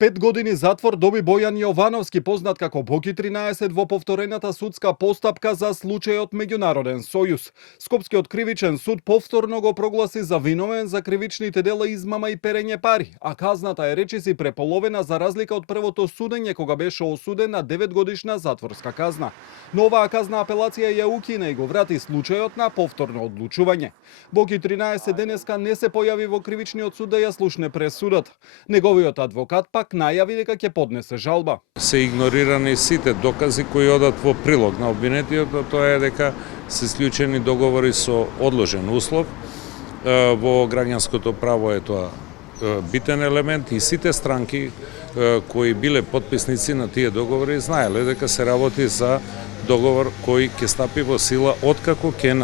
5 години затвор доби Бојан Јовановски, познат како Боки 13 во повторената судска постапка за случајот Меѓународен сојуз. Скопскиот кривичен суд повторно го прогласи за виновен за кривичните дела измама и перење пари, а казната е речиси преполовена за разлика од првото судење кога беше осуден на 9 годишна затворска казна. Но оваа казна апелација ја укина и го врати случајот на повторно одлучување. Боки 13 денеска не се појави во кривичниот суд да ја слушне пресудата. Неговиот адвокат пак најави дека ќе поднесе жалба. Се игнорирани сите докази кои одат во прилог на обвинетиот, тоа е дека се склучени договори со одложен услов. Во граѓанското право е тоа битен елемент и сите странки кои биле потписници на тие договори знаеле дека се работи за договор кој ќе стапи во сила откако ќе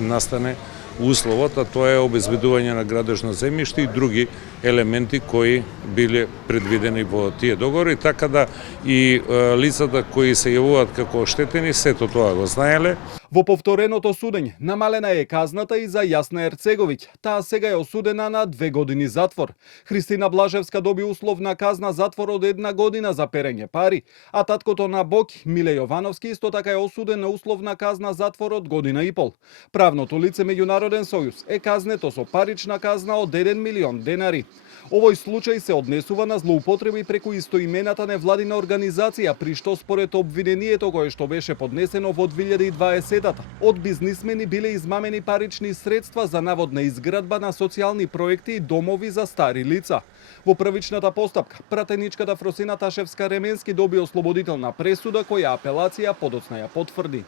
настане условот, а тоа е обезбедување на градежно земјиште и други елементи кои биле предвидени во тие договори, така да и лицата кои се јавуваат како оштетени сето тоа го знаеле. Во повтореното судење намалена е казната и за Јасна Ерцеговиќ. Таа сега е осудена на 2 години затвор. Христина Блажевска доби условна казна затвор од 1 година за перење пари, а таткото на Боки, Миле Јовановски, исто така е осуден на условна казна затвор од година и пол. Правното лице Меѓународен сојуз е казнето со парична казна од 1 милион денари. Овој случај се однесува на злоупотреби преку истоимената невладина организација, при што според обвинението кое што беше поднесено во 2020-та, од бизнисмени биле измамени парични средства за наводна изградба на социјални проекти и домови за стари лица. Во првичната постапка, пратеничката Фросина Ташевска Ременски доби ослободителна пресуда која апелација подоцна ја потврди.